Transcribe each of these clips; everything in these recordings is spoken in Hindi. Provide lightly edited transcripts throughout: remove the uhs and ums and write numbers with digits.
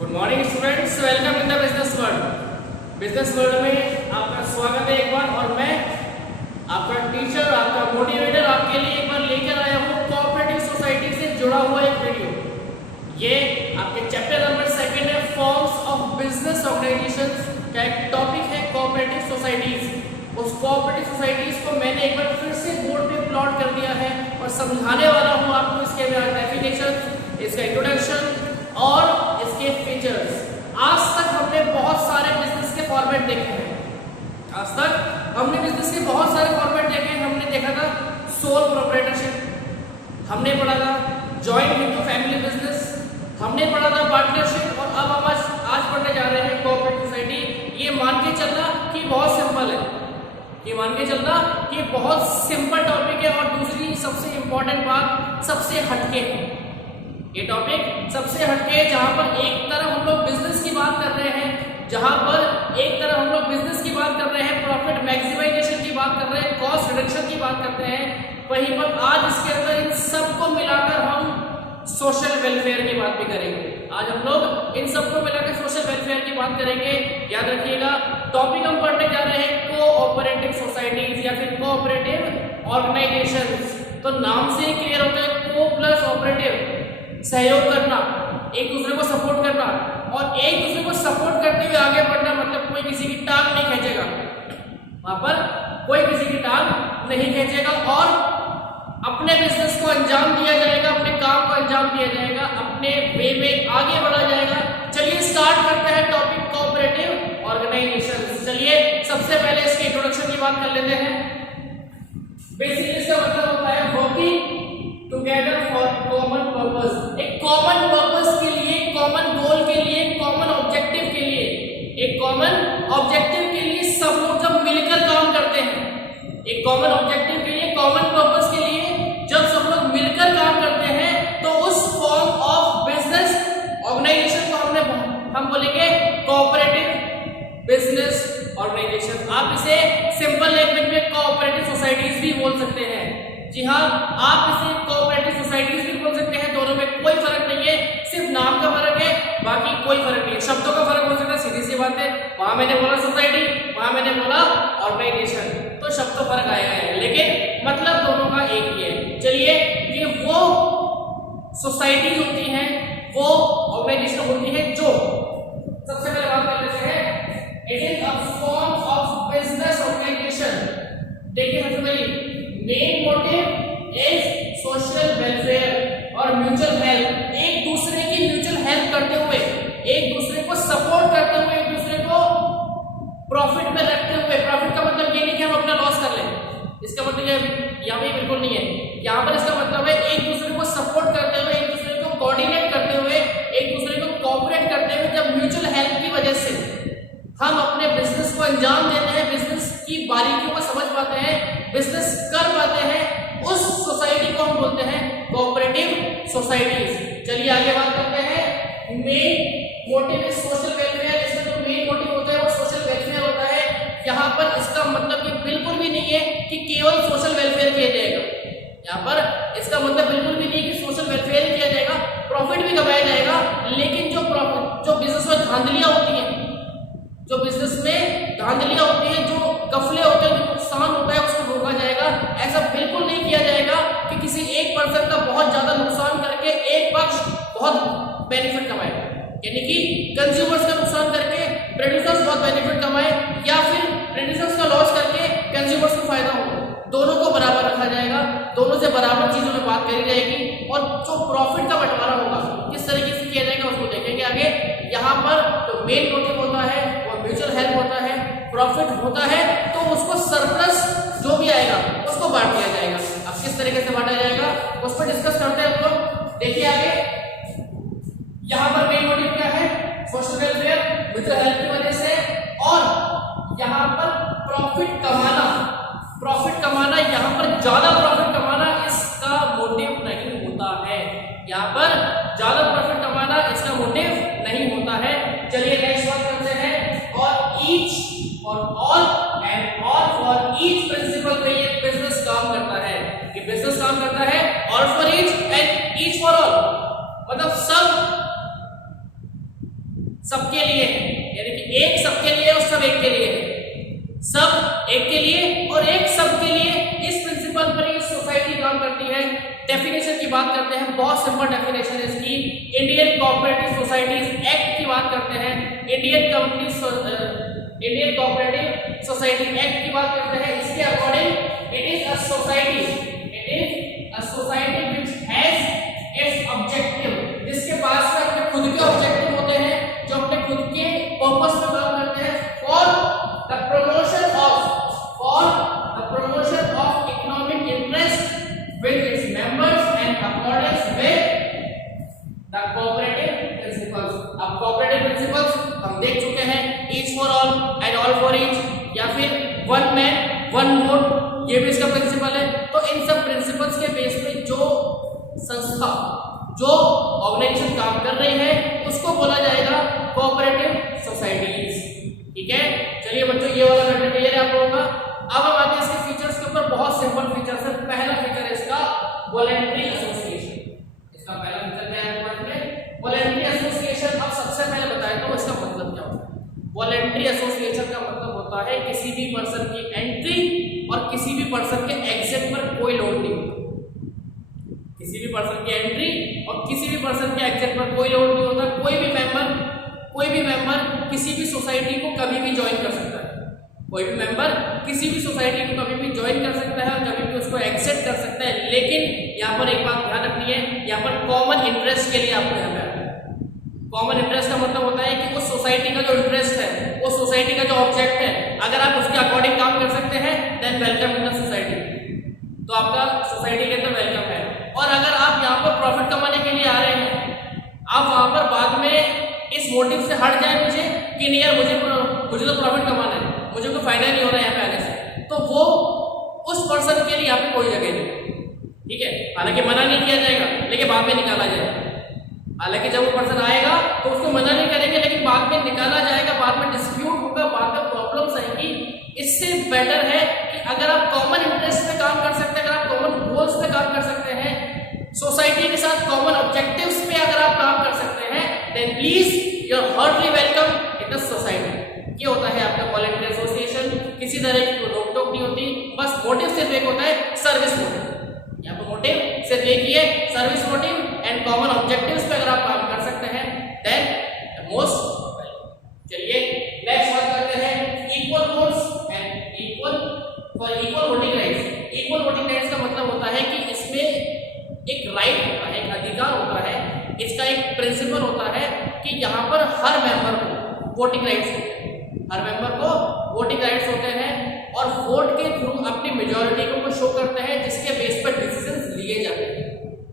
Good morning students, welcome in the business world. Business world में आपका स्वागत है एक बार। और मैं आपका टीचर, आपका मोटिवेटर आपके लिए एक बार लेकर आया हूँ कोऑपरेटिव सोसाइटी से जुड़ा हुआ एक वीडियो। ये आपके चैप्टर नंबर 2 है, फॉर्म्स ऑफ बिजनेस ऑर्गेनाइजेशंस का एक टॉपिक है कोऑपरेटिव सोसाइटीज। उस कोऑपरेटिव सोसाइटीज को मैंने एक बार फिर से बोर्ड पे प्लॉट कर दिया है और समझाने वाला हूँ आपको इसके डेफिनेशन, इसका इंट्रोडक्शन और इसके फीचर्स। आज तक हमने बहुत सारे बिजनेस के फॉर्मेट देखे हैं। आज तक हमने बिजनेस के बहुत सारे फॉर्मेट देखे हैं। हमने देखा था सोल प्रोप्राइटरशिप, हमने पढ़ा था जॉइंट इनटू फैमिली बिजनेस, हमने पढ़ा था पार्टनरशिप, और अब हम आज पढ़ने जा रहे हैं कोऑपरेटिव सोसाइटी। ये मान के चलना कि बहुत सिंपल है, ये मान के चलना कि बहुत सिंपल टॉपिक है। और दूसरी सबसे इंपॉर्टेंट बात, सबसे हटके है ये टॉपिक, सबसे हटके है। जहां पर एक तरफ हम लोग बिजनेस की बात कर रहे हैं, जहां पर एक तरफ हम लोग बिजनेस की बात कर रहे हैं, प्रॉफिट मैक्सिमाइजेशन की बात कर रहे हैं, कॉस्ट रिडक्शन की बात करते हैं, वहीं पर आज इसके अंदर इन सबको मिलाकर हम सोशल वेलफेयर की बात भी करेंगे। आज हम लोग इन सबको मिलाकर सोशल वेलफेयर की बात करेंगे। याद रखिएगा, टॉपिक हम पढ़ने जा रहे हैं कोऑपरेटिव सोसाइटीज या फिर कोऑपरेटिव ऑर्गेनाइजेशंस। तो नाम से ही क्लियर होता है, को प्लस ऑपरेटिव, सहयोग करना, एक दूसरे को सपोर्ट करना, और एक दूसरे को सपोर्ट करते हुए आगे बढ़ना। मतलब कोई किसी की टांग नहीं खींचेगा, वहां पर कोई किसी की टांग नहीं खींचेगा, और अपने बिजनेस को अंजाम दिया जाएगा, अपने काम को अंजाम दिया जाएगा, अपने वे में आगे बढ़ा जाएगा। चलिए स्टार्ट करते हैं टॉपिक कोऑपरेटिव ऑर्गेनाइजेशन। चलिए सबसे पहले इसके इंट्रोडक्शन की बात कर लेते हैं। बेसिकली इसका मतलब होता है working together for common purpose. एक कॉमन पर्पस के लिए, कॉमन गोल के लिए, कॉमन ऑब्जेक्टिव के लिए, एक कॉमन ऑब्जेक्टिव के लिए सब लोग जब मिलकर काम करते हैं, एक कॉमन ऑब्जेक्टिव के लिए, कॉमन पर्पस के लिए जब सब लोग मिलकर काम करते हैं, तो उस फॉर्म ऑफ बिजनेस ऑर्गेनाइजेशन को हम बोलेंगे कोऑपरेटिव बिजनेस ऑर्गेनाइजेशन। आप इसे सिंपल लैंग्वेज में कोऑपरेटिव सोसाइटीज भी बोल सकते हैं। जी हाँ, आप इसे कोऑपरेटिव सोसाइटीज भी बोल सकते हैं। दोनों में कोई फर्क नहीं है, सिर्फ नाम का फर्क है, बाकी कोई फर्क नहीं है। शब्दों का फर्क हो सकता है, सीधी सी बात है। वहां मैंने बोला सोसाइटी, वहां मैंने बोला ऑर्गेनाइजेशन, तो शब्द तो फर्क आया है, लेकिन मतलब दोनों का एक ही है। चलिए, ये वो सोसाइटी होती है, वो ऑर्गेनाइजेशन होती है जो, सबसे पहले बात कर लेते हैं, it is a form of business organisation. देखिए सबसे पहले main motive is social welfare और म्यूचुअल हेल्प। एक दूसरे की म्यूचुअल हेल्प करते हुए, एक दूसरे को सपोर्ट करते हुए, एक दूसरे को प्रॉफिट में रखते हुए। प्रॉफिट का मतलब ये नहीं कि हम अपना लॉस कर लें, इसका मतलब यहाँ पे बिल्कुल नहीं है। यहाँ पर इसका मतलब है एक दूसरे को सपोर्ट करते हुए, एक दूसरे को कोऑर्डिनेट करते हुए, एक दूसरे को कोऑपरेट करते हुए। जब म्यूचुअल हेल्प की वजह से हम अपने बिजनेस को अंजाम देते हैं, बिजनेस की बारीकियों को समझ पाते हैं, बिजनेस कर पाते हैं, उस सोसाइटी को हम बोलते हैं कोऑपरेटिव सोसाइटीज। चलिए आगे बात करते हैं। Main motive is social welfare. इसमें जो मेन मोटिव होता है वो सोशल वेलफेयर होता है। यहाँ पर इसका मतलब ये बिल्कुल भी नहीं है कि केवल सोशल वेलफेयर किया जाएगा। यहाँ पर इसका मतलब बिल्कुल भी नहीं है कि सोशल वेलफेयर ही किया जाएगा, प्रॉफिट भी कमाया जाएगा, लेकिन जो बिजनेस में धांधलियां होती हैं, जो बिजनेस में धांधलियां होती हैं, जो गफले होते हैं, जो नुकसान होता है, उसको रोका जाएगा। ऐसा बिल्कुल नहीं किया जाएगा कि किसी एक पर्सन का बहुत ज्यादा नुकसान करके एक पक्ष बहुत बेनिफिट कमाए, यानी कि कंज्यूमर्स का नुकसान करके प्रोड्यूसर्स बहुत बेनिफिट कमाए, या फिर प्रोड्यूसर्स का लॉस करके कंज्यूमर्स को फायदा हो। दोनों को बराबर रखा जाएगा, दोनों से बराबर चीजों में बात करी जाएगी, और जो प्रॉफिट का बंटवारा होगा किस तरीके से किया जाएगा उसको देखेंगे आगे। यहाँ पर जो मेन मोटिव होता है वो म्यूचुअल हेल्प होता है, प्रॉफिट होता है, तो उसको सरप्लस जो भी आएगा उसको बांट दिया जाएगा। अब किस तरीके से बांटा जाएगा उस पर डिस्कस करते हैं हम लोग। देखिए आगे, यहाँ पर मेन मोटिव क्या है, सोशल वेलफेयर, म्यूचुअल हेल्प की वजह से, और यहाँ पर प्रॉफिट कमाना, प्रॉफिट कमाना, यहाँ पर ज्यादा प्रॉफिट कमाना इसका मोटिव नहीं होता है। यहाँ पर ज्यादा प्रॉफिट कमाना इसका मोटिव नहीं होता है। चलिए नेक्स्ट बात करते हैं। और ईच और all and all for each principal पे ये बिजनेस काम करता है। ये बिजनेस काम करता है all for each and each for all, मतलब सब सबके लिए है, यानी कि एक सबके लिए और सब एक के लिए है। सब एक के लिए और एक सबके लिए, इस प्रिंसिपल पर ये सोसाइटी काम करती है। डेफिनेशन की बात करते हैं, बहुत सिंपल डेफिनेशन है इसकी। इंडियन कोऑपरेटिव सोसाइटीज एक्ट की बात करते हैं, इंडियन कोऑपरेटिव सोसाइटी एक्ट की बात करते हैं। इसके according it is a society which has its objective, जिसके पास में अपने खुद के ऑब्जेक्टिव होते हैं, जो अपने खुद के पर्पस में काम करते हैं, for the promotion of economic interest with its members and accordance with the cooperative principles। अब cooperative principles हम देख चुके हैं, each for all and all for each, या फिर one man one vote, ये भी इसका प्रिंसिपल है। तो इन सब प्रिंसिपल्स के बेस पे जो संस्था, जो ऑर्गेनाइजेशन काम कर रही है, उसको बोला जाएगा कोऑपरेटिव सोसाइटीज। ठीक है, चलिए बच्चों, ये वाला मैटर क्लियर है आप लोगों का। अब हम आते हैं इसके फीचर्स के ऊपर। बहुत सिंपल फीचर्स है। पहला फीचर है इसका वॉलंटरी एसोसिएशन। इसका पहला फीचर क्या है हमारे में? Voluntary association. अब सबसे पहले बताया तो इसका मतलब क्या होता है। वॉलंटरी एसोसिएशन का मतलब होता है किसी भी पर्सन की एंट्री और किसी भी पर्सन के एग्जिट पर कोई लोड नहीं होता। किसी भी पर्सन की एंट्री और किसी भी पर्सन के एग्जिट पर कोई लोड नहीं होता। कोई भी मेंबर किसी भी सोसाइटी को कभी भी ज्वाइन कर सकता है। कोई भी मेंबर किसी भी सोसाइटी को कभी भी ज्वाइन कर सकता है और कभी भी उसको एक्सेप्ट कर सकता है। लेकिन यहाँ पर एक बात ध्यान रखनी है, यहाँ पर कॉमन इंटरेस्ट के लिए आपको यहाँ पे कॉमन इंटरेस्ट का मतलब होता है कि उस सोसाइटी का जो इंटरेस्ट है, उस सोसाइटी का जो ऑब्जेक्ट है, अगर आप उसके अकॉर्डिंग काम कर सकते हैं, than welcome in the society. तो आपका सोसाइटी के अंदर वेलकम है। और अगर आप यहाँ पर प्रॉफिट कमाने के लिए आ रहे हैं, आप वहां पर बाद में इस मोटिव से हट जाए मुझे कि नहीं यार, मुझे तो प्रॉफिट कमाना है, मुझे कोई फायदा नहीं हो रहा है यहाँ पे आने से, तो वो उस पर्सन के लिए यहाँ पे कोई जगह नहीं। ठीक है, हालांकि मना नहीं किया जाएगा, लेकिन बाद में निकाला जाएगा। हालांकि जब वो पर्सन आएगा तो उसको मना नहीं करेंगे, लेकिन बाद में निकाला जाएगा, बाद में डिस्प्यूट होगा, बाद में प्रॉब्लम्स आएंगी। इससे बेटर है कि अगर आप कॉमन इंटरेस्ट पे काम कर सकते हैं, अगर आप कॉमन गोल्स पे काम कर सकते हैं, सोसाइटी के साथ कॉमन ऑब्जेक्टिव्स पे अगर आप काम कर सकते हैं, then please you are heartly welcome in the society. ये होता है आपका वॉलंटरी एसोसिएशन। किसी तरह की कोई रोक टोक नहीं होती, बस मोटिव सिर्फ एक होता है, सर्विस मोटिव। यहाँ पर मोटिव सिर्फ एक ही है, service motive and common objectives पे अगर आप काम कर सकते हैं, देन मोस्ट वेलकम। चलिए नेक्स्ट बात करते हैं equal votes and equal voting rights. Equal voting rights का मतलब होता है कि इसमें एक राइट होता है, एक अधिकार होता है, इसका एक प्रिंसिपल होता है कि यहाँ पर हर मेंबर को वोटिंग राइट्स होते हैं, हर मेंबर को वोटिंग राइट्स होते हैं और वोट के थ्रू अपनी मेजॉरिटी को शो करते हैं, जिसके बेस पर डिसीजंस लिए जाते हैं।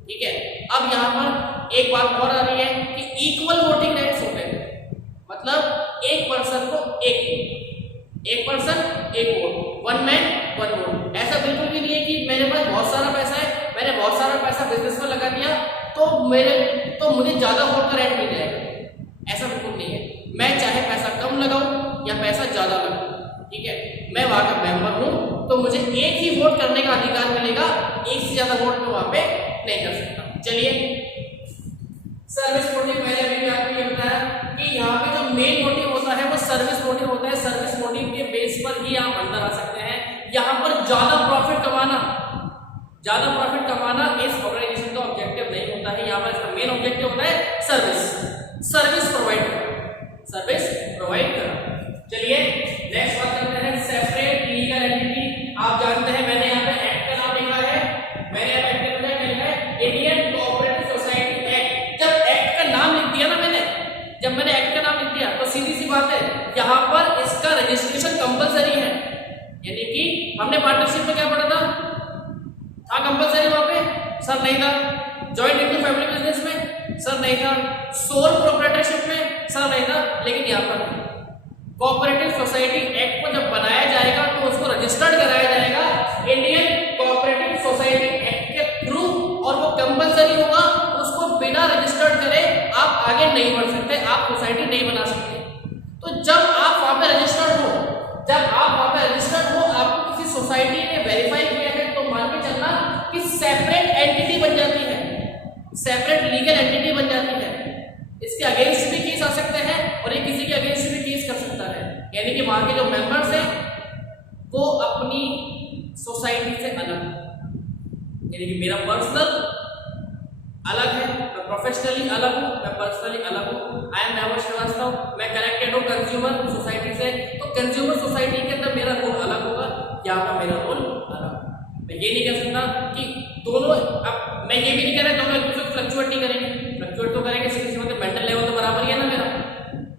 ठीक है, अब यहाँ पर एक बात और आ रही है कि इक्वल वोटिंग राइट्स होते हैं, मतलब एक पर्सन को एक पर्सन एक vote, one man one vote. ऐसा बिल्कुल भी नहीं है कि मेरे पास बहुत सारा पैसा है, मैंने बहुत सारा पैसा बिजनेस में लगा दिया तो मुझे ज्यादा वोट का राइट मिल जाएगा। ऐसा बिल्कुल नहीं है। मैं चाहे पैसा कम लगाऊं या पैसा ज्यादा लगाऊं, ठीक है, मैं वहां का मेंबर हूं, तो मुझे एक ही वोट करने का अधिकार मिलेगा, एक से ज्यादा वोट तो वहां पे नहीं कर सकता। चलिए सर्विस मोटिव, मैंने अभी आपको ये बताया कि यहाँ पे जो मेन मोटिव होता है वो सर्विस मोटिव होता है। सर्विस मोटिव के बेस पर ही आप अंदर आ सकते हैं। यहाँ पर ज्यादा प्रॉफिट कमाना इस ऑर्गेनाइजेशन का ऑब्जेक्टिव नहीं होता है। यहाँ पर इसका मेन ऑब्जेक्टिव होता है सर्विस प्रोवाइड करना। चलिए नेक्स्ट बात करते हैं सेपरेट लीगल एंटिटी। आप जानते हैं मैंने यहाँ पे एक्ट का नाम लिखा है, मैंने यहाँ एक्ट का नाम लिखा है इंडियन कोऑपरेटिव सोसाइटी एक्ट। जब एक्ट का नाम लिख दिया ना मैंने एक्ट का नाम लिख दिया तो सीधी सी बात है, यहाँ पर इसका रजिस्ट्रेशन कंपलसरी है। यानी कि हमने पार्टनरशिप में क्या पढ़ा था कंपलसरी वहां पे? सर नहीं था। जॉइंट इनकम फैमिली बिजनेस में? सर नहीं था। सोल प्रोप्राइटरशिप में? सर नहीं था। लेकिन यहाँ पर कोऑपरेटिव सोसाइटी एक्ट को जब बनाया जाएगा तो उसको रजिस्टर्ड कराया जाएगा इंडियन कोऑपरेटिव सोसाइटी एक्ट के थ्रू, और वो कंपलसरी होगा। उसको बिना रजिस्टर्ड करे आप आगे नहीं बढ़ सकते, आप सोसाइटी नहीं बना सकते। तो जब आप वहां पे रजिस्टर्ड हो, आपको किसी सोसाइटी ने वेरीफाई किया है, तो मान के चलना कि सेपरेट एंटिटी बन जाती है, सेपरेट लीगल एंटिटी बन जाती है। इसके अगेंस्ट भी केस आ सकते हैं और ये किसी के अगेंस्ट भी केस कर सकता है। यानी कि वहां के जो मेंबर्स हैं वो अपनी सोसाइटी से अलग, यानी कि मेरा पर्सनल अलग है, मैं प्रोफेशनली अलग हूँ, मैं पर्सनली अलग हूँ। आई एम वैभव श्रीवास्तव, मैं कनेक्टेड हूँ कंज्यूमर सोसाइटी से, तो कंज्यूमर सोसाइटी के अंदर मेरा रोल अलग होगा, यहाँ का मेरा रोल अलग। मैं ये नहीं कह सकता कि दोनों, अब मैं ये भी नहीं कह रहा दोनों एक दूसरे को फ्लक्चुएट नहीं करेंगे, फ्लक्चुएट तो करेंगे, सीधे मतलब मेंटल लेवल तो बराबर ही है ना मेरा,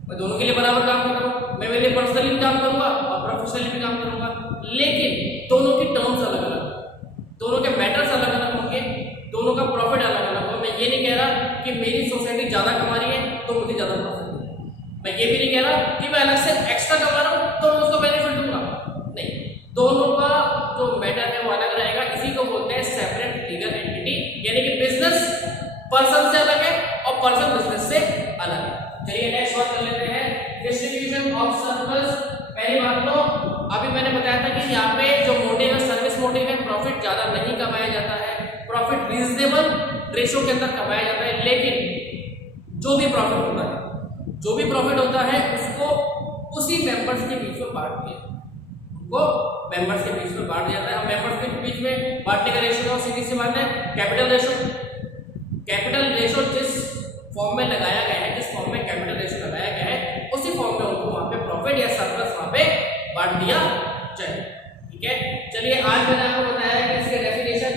मैं दोनों के लिए बराबर काम कर रहा हूँ, मैं मेरे लिए पर्सनली भी काम करूंगा और प्रोफेशनली भी काम करूंगा, लेकिन दोनों की टर्म्स अलग अलग, दोनों के मैटर्स अलग अलग होंगे, दोनों का प्रॉफिट अलग अलग होगा। मैं ये नहीं कह रहा कि मेरी सोसाइटी ज्यादा कमा रही है तो मुझे ज्यादा प्रॉफिट है, मैं ये भी नहीं कह रहा कि मैं अलग से एक्स्ट्रा कमा रहा हूँ तो मैं उसको बेनिफिट दूंगा, नहीं, दोनों का जो मैटर है वो अलग रहेगा। इसी को बोलते हैं सेपरेट लीगल एंटिटी, यानी कि बिजनेस पर्सन से अलग है और पर्सन बिजनेस से अलग है। चलिए नेक्स्ट बात कर लेते हैं, डिस्ट्रीब्यूशन ऑफ सर्विस। पहली बात तो अभी मैंने बताया था कि यहाँ पे जो मोटिव है, सर्विस मोटिव है, प्रॉफिट ज्यादा नहीं कमाया जाता है, प्रॉफिट रीजनेबल रेशो के अंदर कमाया जाता है, लेकिन जो भी प्रॉफिट होता है उसको उसी मेंबर्स के बीच में बांट दिया, उनको मेंबर्स के बीच में बांट दिया जाता है। मेंबर्स के बीच में बांटने का रेशो सीधी सी बात है कैपिटल रेशो। कैपिटल रेशो जिस फॉर्म में लगाया गया है, जिस फॉर्म में कैपिटल रेशो लगाया गया है, उसी फॉर्म में उनको वहां पे प्रॉफिट या सरप्लस वहां पे बांट दिया जाए। ठीक है, चलिए आज मैंने आपको बताया कि इसके डेफिनेशन,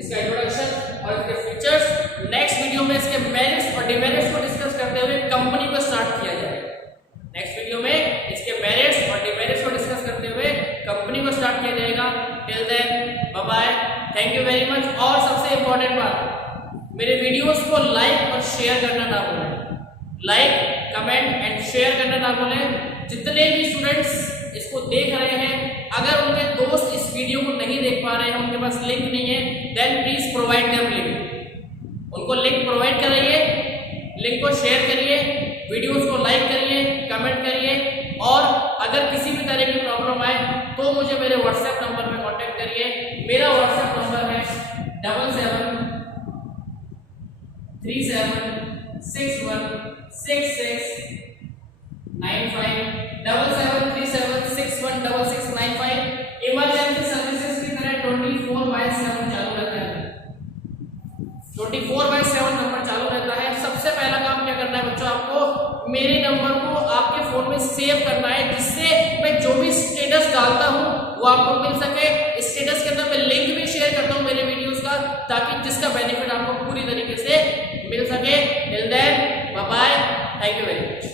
इसका इंट्रोडक्शन और इसके फीचर्स। नेक्स्ट वीडियो में इसके मेरिट्स और डिमेरिट्स को डिस्कस करते हुए कंपनी को स्टार्ट किया जाएगा। नेक्स्ट वीडियो में इसके मेरिट्स और डिमेरिट्स को डिस्कस करते हुए कंपनी को स्टार्ट किया जाएगा। Till then bye bye, thank you very much. और सबसे इंपॉर्टेंट बात, मेरे वीडियोस को लाइक और शेयर करना ना भूलें, लाइक कमेंट एंड शेयर करना ना भूलें। जितने भी स्टूडेंट्स इसको देख रहे हैं, अगर उनके दोस्त इस वीडियो को नहीं देख पा रहे हैं, उनके पास लिंक नहीं है, then please provide them link, उनको लिंक प्रोवाइड कराइए, लिंक को शेयर करिए, वीडियोस को लाइक करिए, कमेंट करिए, और अगर किसी भी तरह की प्रॉब्लम आए तो मुझे मेरे व्हाट्सएप नंबर पे कांटेक्ट करिए। मेरा व्हाट्सएप नंबर है 77376695 इमरजेंसी सर्विसेज की तरह 24/7 चालू रहता है, 24/7 नंबर चालू रहता है। सबसे पहला काम क्या करना है बच्चों, आपको मेरे नंबर को आपके फोन में सेव करना है, जिससे मैं जो भी स्टेटस डालता हूं वो आपको मिल सके। स्टेटस के अंदर मैं लिंक भी शेयर करता हूं मेरे वीडियोस का, ताकि जिसका बेनिफिट आपको पूरी तरीके से मिल सके। Till then bye bye, thank you very much.